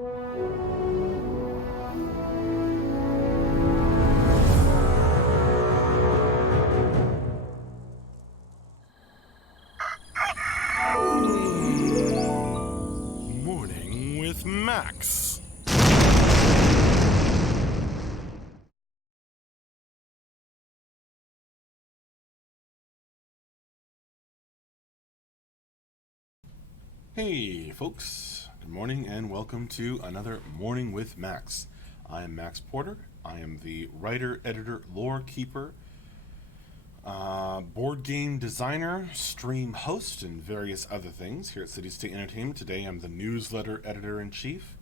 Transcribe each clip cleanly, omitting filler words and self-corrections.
Morning with Max. Hey folks, good morning and welcome to another Morning with Max. I am Max Porter. I am the writer, editor, lore keeper, board game designer, stream host, and various other things here at City State Entertainment. Today I'm the newsletter editor-in-chief.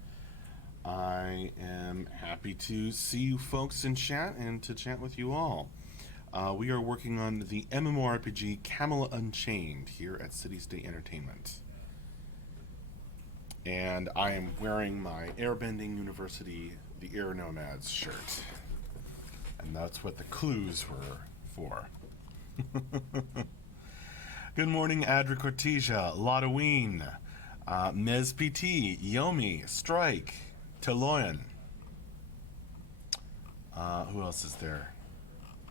I am happy to see you folks in chat and to chat with you all. We are working on the MMORPG Camelot Unchained here at City State Entertainment. And I am wearing my Airbending University, the Air Nomads shirt. And that's what the clues were for. Good morning, Adra Cortesia, Lotaween, Mez PT, Yomi, Strike, Taloyan. Who else is there?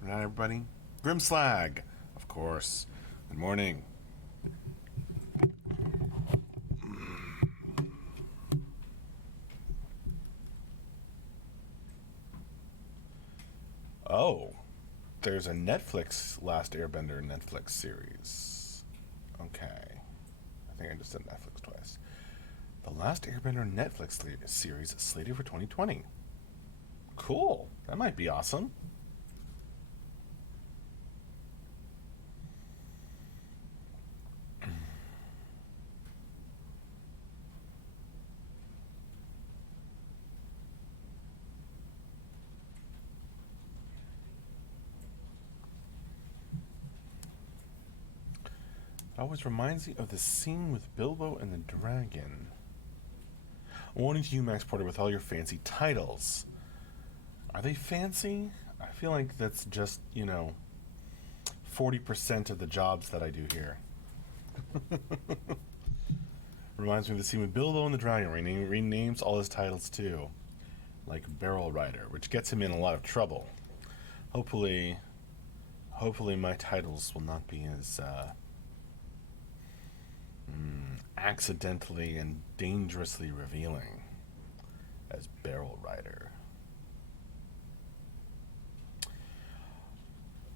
Not everybody? Grimslag, of course. Good morning. Oh, there's a Netflix Last Airbender Netflix series. Okay. I think I just said Netflix twice. The Last Airbender Netflix series slated for 2020. Cool. That might be awesome. It always reminds me of the scene with Bilbo and the dragon. Warning to you, Max Porter, with all your fancy titles. Are they fancy? I feel like that's just, 40% of the jobs that I do here. Reminds me of the scene with Bilbo and the dragon. Renames all his titles too. Like Barrel Rider, which gets him in a lot of trouble. Hopefully my titles will not be as accidentally and dangerously revealing as Barrel Rider.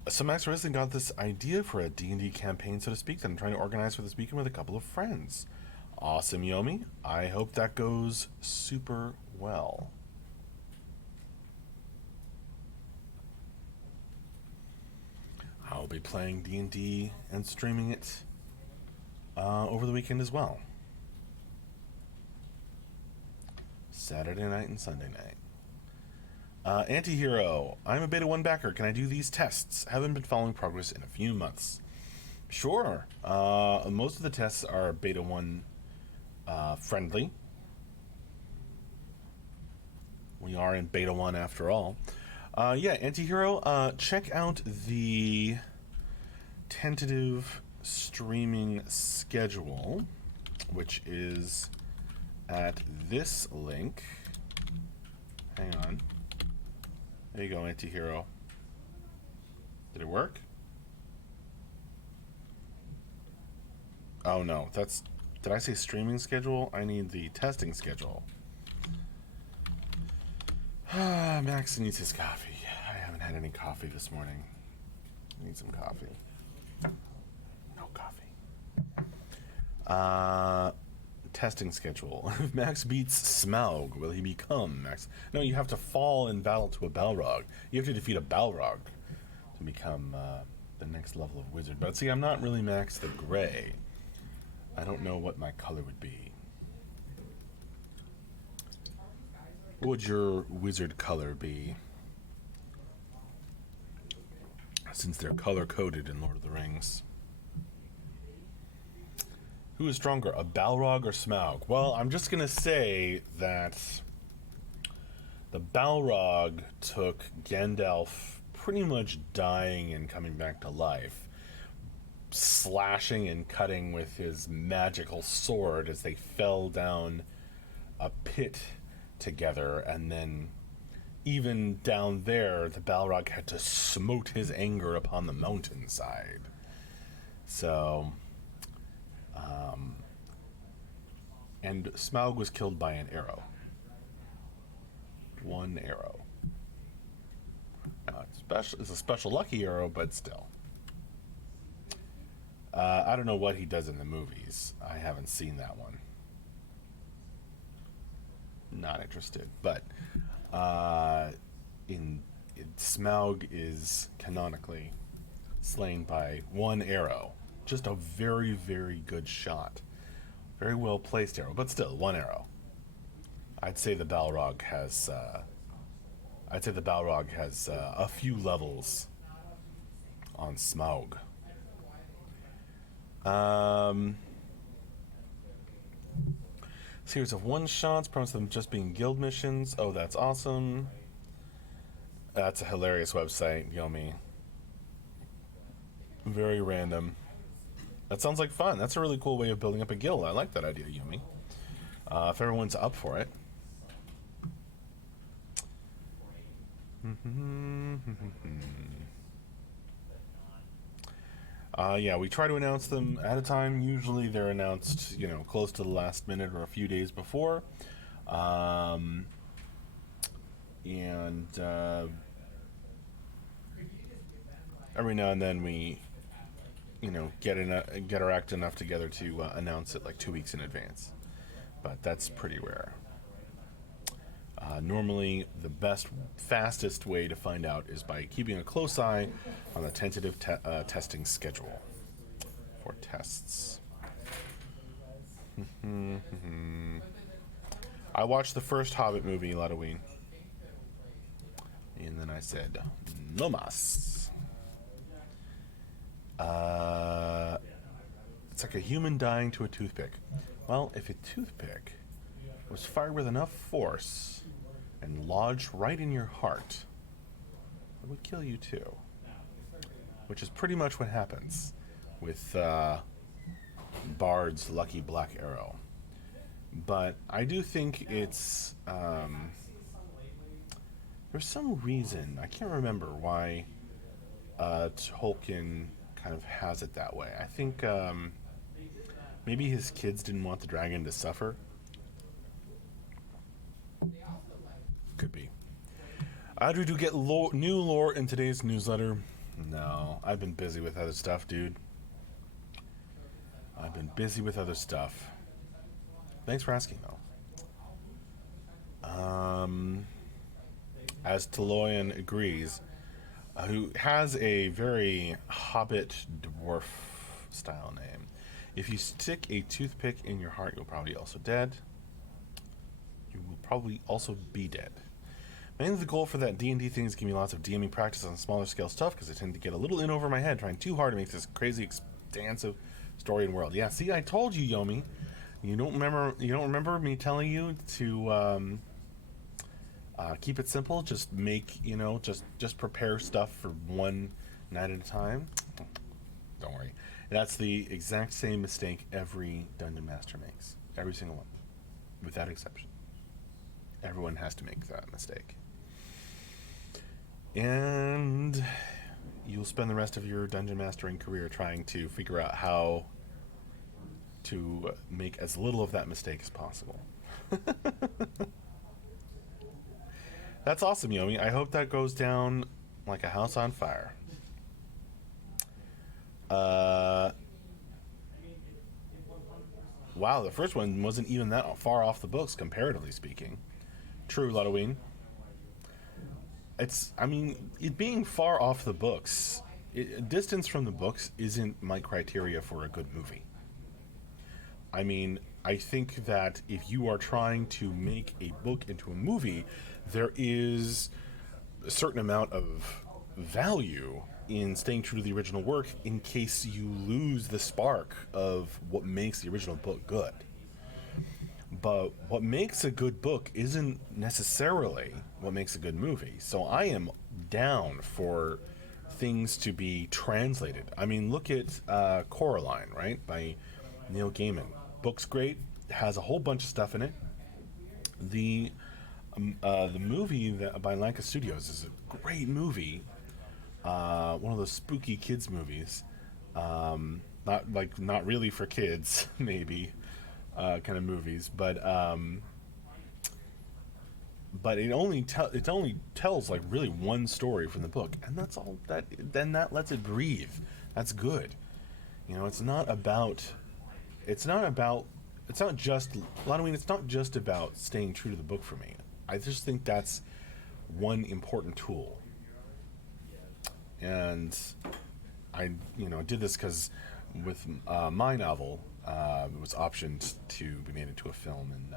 So Max recently got this idea for a D&D campaign, so to speak, that I'm trying to organize for this weekend with a couple of friends. Awesome, Yomi. I hope that goes super well. I'll be playing D&D and streaming it over the weekend as well. Saturday night and Sunday night. Antihero, I'm a Beta 1 backer. Can I do these tests? Haven't been following progress in a few months. Sure. Most of the tests are Beta 1 friendly. We are in Beta 1 after all. Yeah, Antihero, check out the tentative streaming schedule, which is at this link. Hang on. There you go, Antihero. Did it work? Oh no, did I say streaming schedule? I need the testing schedule. Max needs his coffee. I haven't had any coffee this morning. I need some coffee. No coffee. Testing schedule. If Max beats Smaug, will he become Max? No, you have to fall in battle to a Balrog. You have to defeat a Balrog to become the next level of wizard. But see, I'm not really Max the Gray. I don't know what my color would be. What would your wizard color be? Since they're color-coded in Lord of the Rings. Who is stronger, a Balrog or Smaug? Well, I'm just going to say that the Balrog took Gandalf pretty much dying and coming back to life, slashing and cutting with his magical sword as they fell down a pit together, and then even down there, the Balrog had to smote his anger upon the mountainside. So, and Smaug was killed by an arrow. One arrow. It's a special lucky arrow, but still. I don't know what he does in the movies. I haven't seen that one. Not interested. But Smaug is canonically slain by one arrow. Just a very, very good shot. Very well placed arrow, but still, one arrow. I'd say the Balrog has a few levels on Smaug. Series of one-shots, promise them just being guild missions. Oh, that's awesome. That's a hilarious website, Yomi. Very random. That sounds like fun. That's a really cool way of building up a guild. I like that idea, Yumi. If everyone's up for it. Yeah, we try to announce them at a time. Usually they're announced, close to the last minute or a few days before. Every now and then we get our act enough together to announce it like 2 weeks in advance, but that's pretty rare. Normally, the fastest way to find out is by keeping a close eye on the tentative testing schedule for tests. I watched the first Hobbit movie, Ludoween, and then I said, "No mas." It's like a human dying to a toothpick. Well, if a toothpick was fired with enough force and lodged right in your heart, it would kill you too. Which is pretty much what happens with Bard's lucky black arrow. But I do think it's... there's some reason, I can't remember why Tolkien kind of has it that way. I think maybe his kids didn't want the dragon to suffer. Could be. Audrey, do get new lore in today's newsletter? No, I've been busy with other stuff, dude. I've been busy with other stuff. Thanks for asking, though. As Taloyan agrees, who has a very Hobbit dwarf style name. If you stick a toothpick in your heart, you'll probably also dead. You will probably also be dead. Mainly the goal for that D&D thing is to give me lots of DMing practice on smaller scale stuff, because I tend to get a little in over my head trying too hard to make this crazy expansive story and world. Yeah, see, I told you, Yomi. You don't remember me telling you to keep it simple. Just make, just prepare stuff for one night at a time. Don't worry. That's the exact same mistake every dungeon master makes. Every single one, without exception. Everyone has to make that mistake. And you'll spend the rest of your dungeon mastering career trying to figure out how to make as little of that mistake as possible. That's awesome, Yomi. I hope that goes down like a house on fire. Wow, the first one wasn't even that far off the books, comparatively speaking. True, Ludoween. It being far off the books, distance from the books isn't my criteria for a good movie. I think that if you are trying to make a book into a movie, there is a certain amount of value in staying true to the original work in case you lose the spark of what makes the original book good. But what makes a good book isn't necessarily what makes a good movie. So I am down for things to be translated. Look at Coraline, right, by Neil Gaiman. Book's great, has a whole bunch of stuff in it. The The movie that by Lanka Studios is a great movie. One of those spooky kids movies. Not really for kids, maybe kind of movies, but it only tells like really one story from the book, and that's all. That lets it breathe. That's good. You know, it's not about it's not just Halloween. It's not just about staying true to the book for me. I just think that's one important tool, and I did this because with my novel, it was optioned to be made into a film, and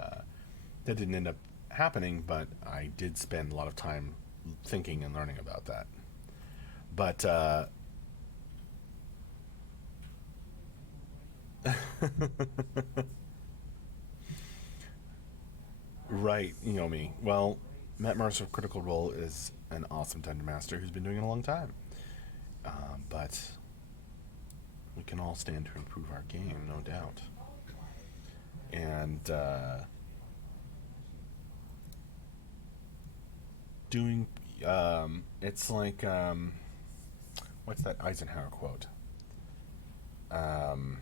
that didn't end up happening. But I did spend a lot of time thinking and learning about that. But right, me. Well, Matt Mercer of Critical Role is an awesome dungeon master who's been doing it a long time. But we can all stand to improve our game, no doubt. And doing, it's like, what's that Eisenhower quote? Um,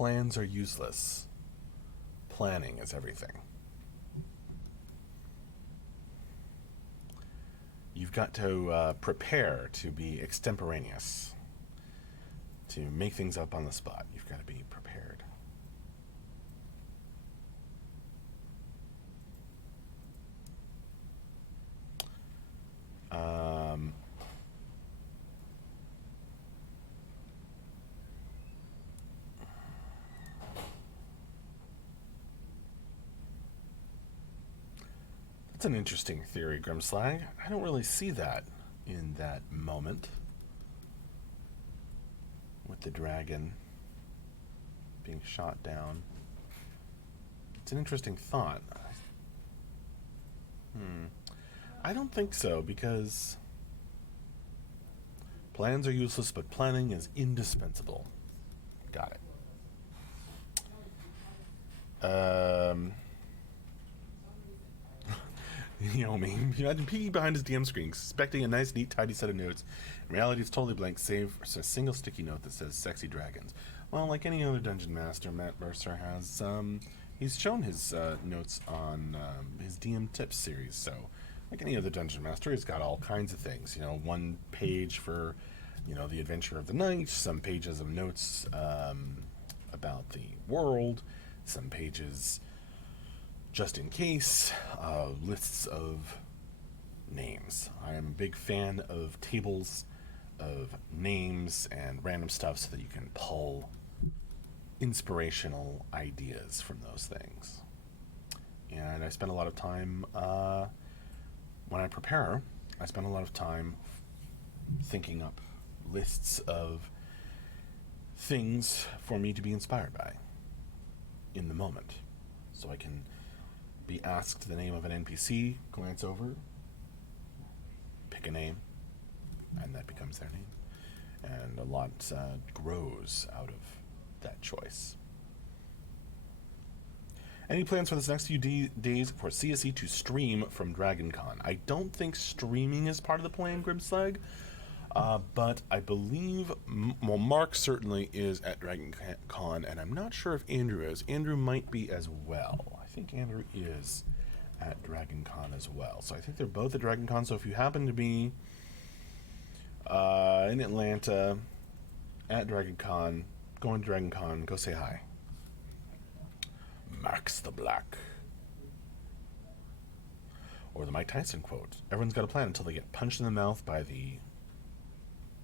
Plans are useless. Planning is everything. You've got to prepare to be extemporaneous, to make things up on the spot. You've got to be prepared. Um, that's an interesting theory, Grimslag. I don't really see that in that moment with the dragon being shot down. It's an interesting thought. I don't think so, because plans are useless, but planning is indispensable. Got it. Me. Imagine peeking behind his DM screen, expecting a nice, neat, tidy set of notes. In reality, it's totally blank, save for a single sticky note that says "sexy dragons." Well, like any other dungeon master, Matt Mercer has he's shown his notes on his DM tips series. So, like any other dungeon master, he's got all kinds of things. One page for the adventure of the night, some pages of notes about the world, some pages just in case, lists of names. I am a big fan of tables of names and random stuff so that you can pull inspirational ideas from those things. And I spend a lot of time, when I prepare, I spend a lot of time thinking up lists of things for me to be inspired by in the moment. So I can be asked the name of an NPC, glance over, pick a name, and that becomes their name. And a lot grows out of that choice. Any plans for this next few days for CSE to stream from DragonCon? I don't think streaming is part of the plan, Grimslag, but I believe, Mark certainly is at DragonCon, and I'm not sure if Andrew is. Andrew might be as well. I think Andrew is at DragonCon as well. So I think they're both at DragonCon. So if you happen to be in Atlanta at DragonCon, going to DragonCon, go say hi. Max the Black. Or the Mike Tyson quote: everyone's got a plan until they get punched in the mouth by the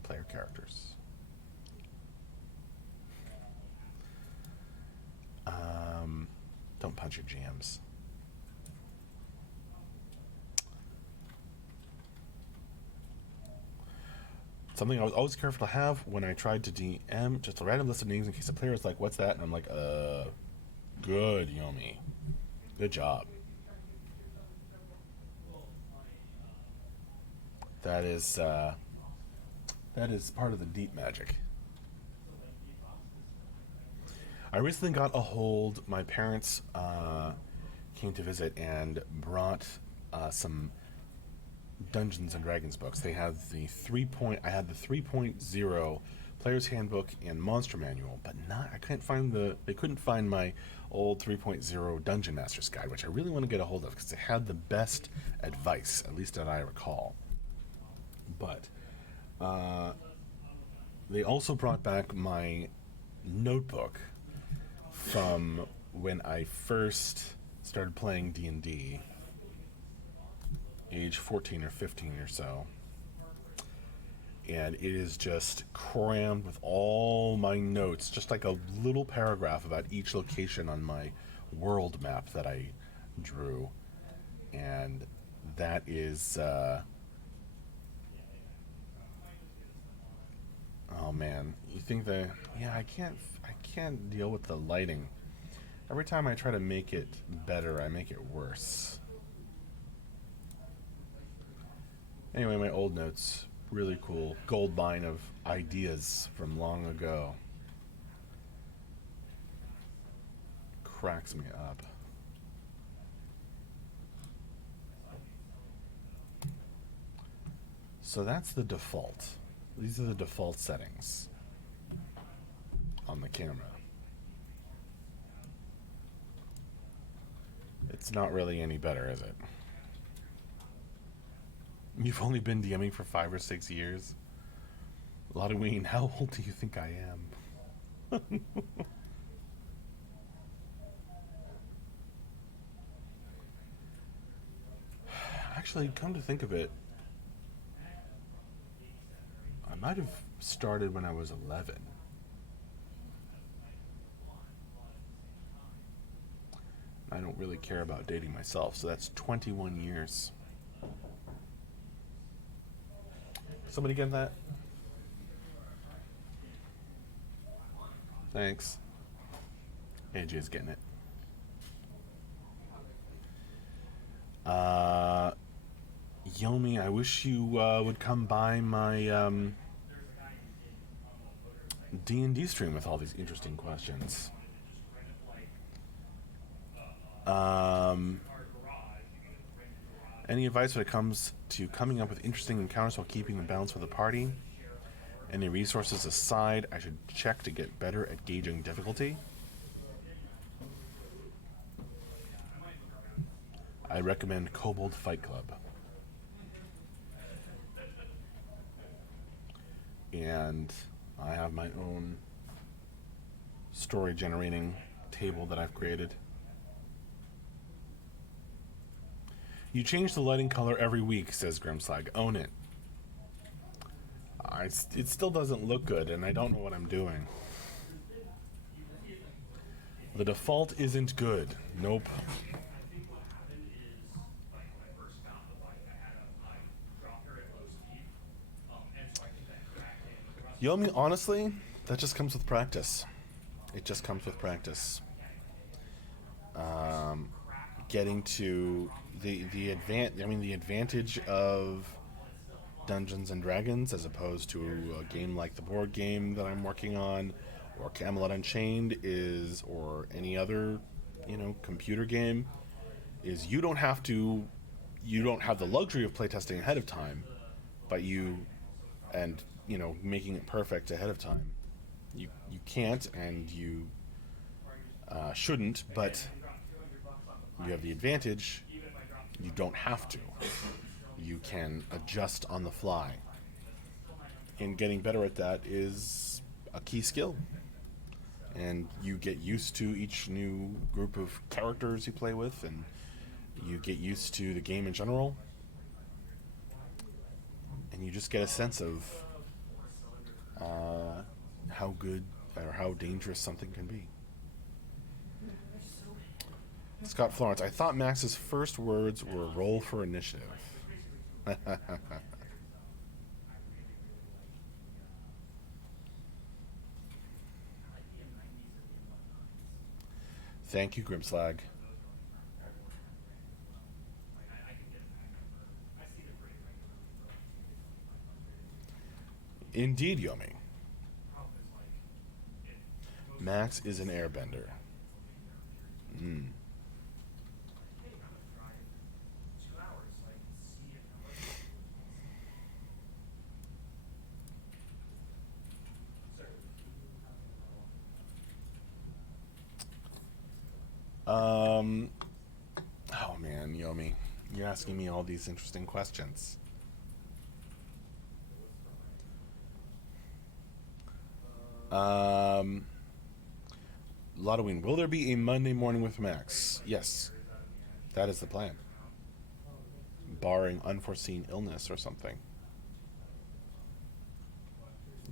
player characters. Don't punch your jams. Something I was always careful to have when I tried to DM, just a random list of names in case a player is like, "What's that?" And I'm like, good, Yomi. Good job. That is part of the deep magic. I recently got a hold. My parents came to visit and brought some Dungeons and Dragons books. They had the 3. I had the 3.0 Player's Handbook and Monster Manual, but not. I couldn't find the. They couldn't find my old 3.0 Dungeon Master's Guide, which I really want to get a hold of because it had the best advice, at least that I recall. But they also brought back my notebook from when I first started playing D&D, age 14 or 15 or so. And it is just crammed with all my notes, just like a little paragraph about each location on my world map that I drew. And that is, oh man, you think that, yeah, I can't deal with the lighting. Every time I try to make it better, I make it worse. Anyway, my old notes, really cool gold mine of ideas from long ago. Cracks me up. So that's the default. These are the default settings on the camera. It's not really any better, is it? You've only been DMing for 5 or 6 years? Ludwig, how old do you think I am? Actually, come to think of it, I might have started when I was 11. I don't really care about dating myself, so that's 21 years. Somebody get that? Thanks. AJ's getting it. Yomi, I wish you would come by my D&D stream with all these interesting questions. Any advice when it comes to coming up with interesting encounters while keeping the balance for the party? Any resources aside I should check to get better at gauging difficulty? I recommend Kobold Fight Club. And I have my own story generating table that I've created. You change the lighting color every week, says Grimslag. Own it. It still doesn't look good, and I don't know what I'm doing. The default isn't good. Nope. Yomi, honestly, that just comes with practice. It just comes with practice. Getting to the advantage of Dungeons and Dragons as opposed to a game like the board game that I'm working on, or Camelot Unchained or any other, computer game, is you don't have the luxury of playtesting ahead of time, but making it perfect ahead of time. You can't, and you shouldn't, but you have the advantage. You don't have to. You can adjust on the fly. And getting better at that is a key skill. And you get used to each new group of characters you play with, and you get used to the game in general. And you just get a sense of how good or how dangerous something can be. Scott Florence, I thought Max's first words were roll for initiative. Thank you, Grimslag. Indeed, Yomi. Max is an airbender. Mm. Um, oh man, Yomi, you're asking me all these interesting questions. Um, Lotoween, will there be a Monday morning with Max? Yes, that is the plan. Barring unforeseen illness or something.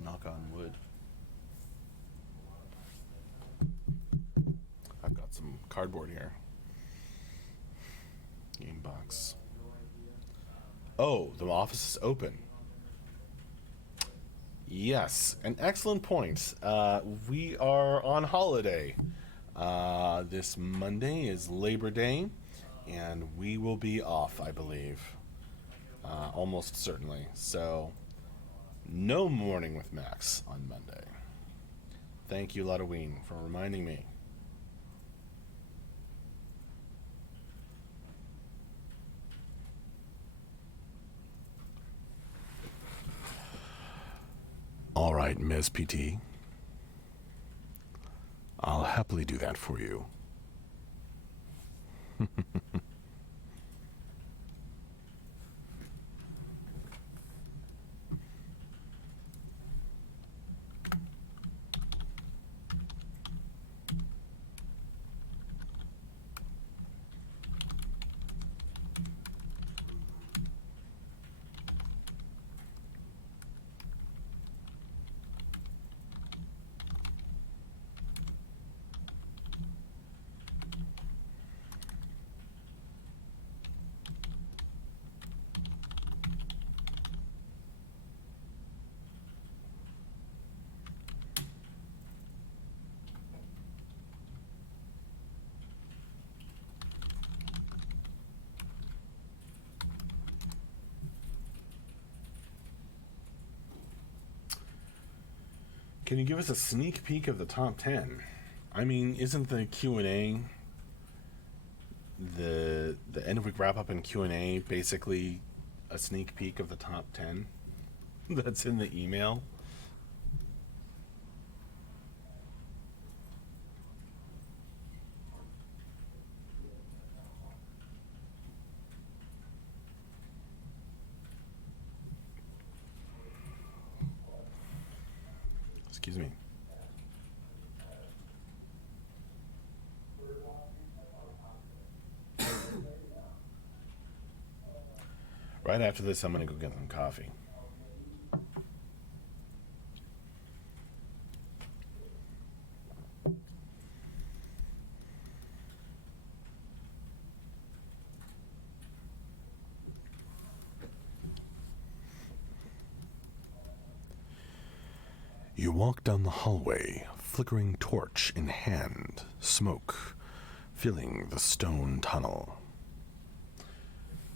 Knock on wood. I've got some cardboard here. Game box. Oh, the office is open. Yes, an excellent point. We are on holiday. This Monday is Labor Day, and we will be off, I believe. Almost certainly. So, no morning with Max on Monday. Thank you, Lotoween, for reminding me. All right, Ms. PT. I'll happily do that for you. Can you give us a sneak peek of the top 10? I mean, isn't the Q&A, the end of week wrap up and Q&A basically a sneak peek of the top 10 that's in the email? Excuse me. Right after this, I'm going to go get some coffee. You walk down the hallway, flickering torch in hand, smoke filling the stone tunnel.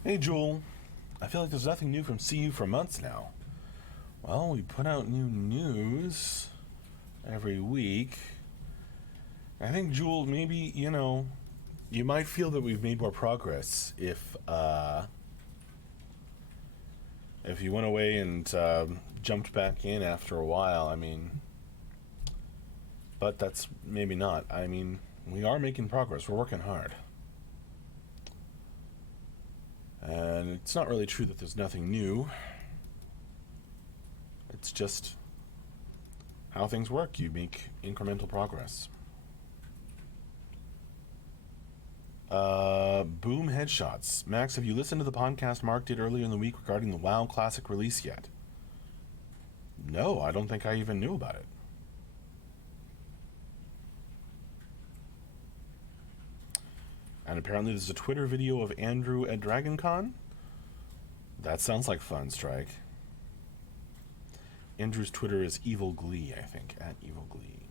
Hey, Jewel. I feel like there's nothing new from CU for months now. Well, we put out new news every week. I think, Jewel, maybe, you might feel that we've made more progress if you went away and jumped back in after a while. I mean, but that's maybe not. I mean, we are making progress. We're working hard. And it's not really true that there's nothing new. It's just how things work. You make incremental progress. Boom headshots. Max, have you listened to the podcast Mark did earlier in the week regarding the WoW Classic release yet? No, I don't think I even knew about it. And apparently there's a Twitter video of Andrew at DragonCon. That sounds like fun, Strike. Andrew's Twitter is Evil Glee, I think, at Evil Glee.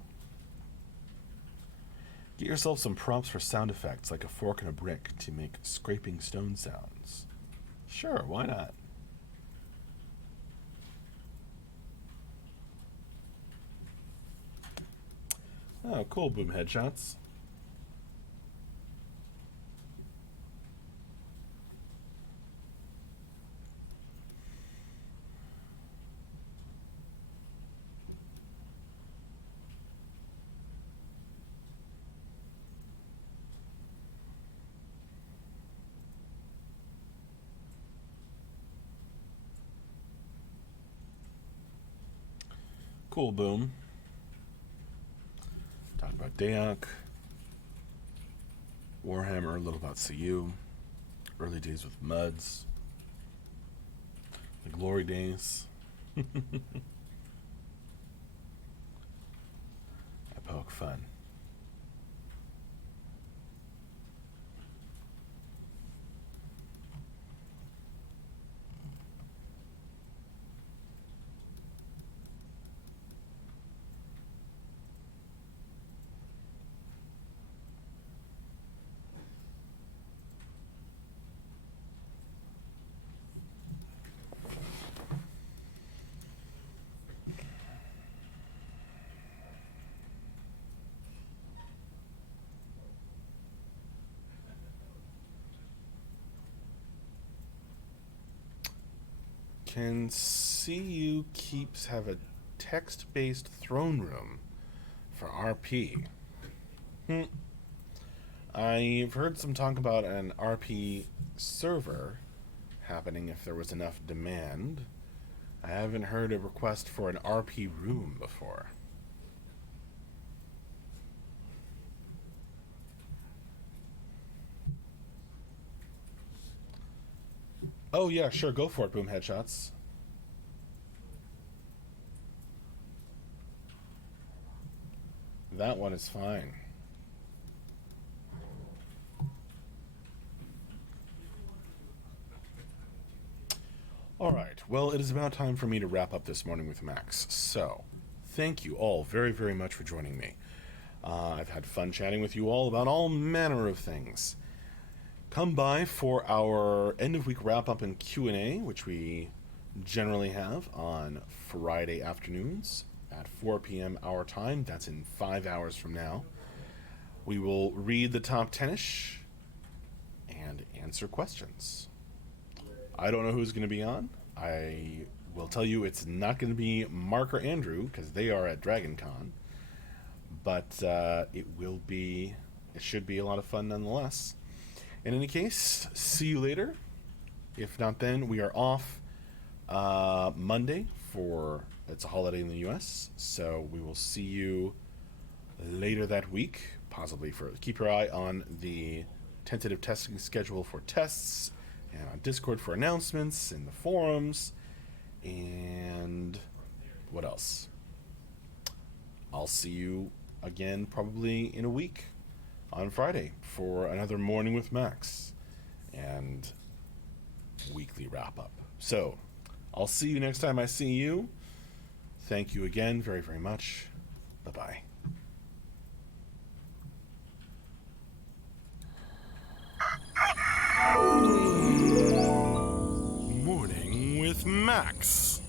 Get yourself some prompts for sound effects, like a fork and a brick, to make scraping stone sounds. Sure, why not? Oh, cool, boom headshots. Cool, boom. Talk about Dayak, Warhammer, a little about CU, early days with Muds, the glory days. Epoch fun. Can CU keeps have a text-based throne room for RP? I've heard some talk about an RP server happening if there was enough demand. I haven't heard a request for an RP room before. Oh yeah, sure, go for it, boom headshots. That one is fine. Alright, well, it is about time for me to wrap up this morning with Max. So, thank you all very, very much for joining me. I've had fun chatting with you all about all manner of things. Come by for our end-of-week wrap-up and Q&A, which we generally have on Friday afternoons at 4 p.m. our time. That's in 5 hours from now. We will read the top 10-ish and answer questions. I don't know who's going to be on. I will tell you it's not going to be Mark or Andrew because they are at DragonCon. But it should be a lot of fun nonetheless. In any case, see you later. If not then, we are off Monday it's a holiday in the US, so we will see you later that week, possibly keep your eye on the tentative testing schedule for tests, and on Discord for announcements, in the forums, and what else? I'll see you again probably in a week on Friday for another Morning with Max and weekly wrap-up. So, I'll see you next time I see you. Thank you again very, very much. Bye-bye. Morning with Max.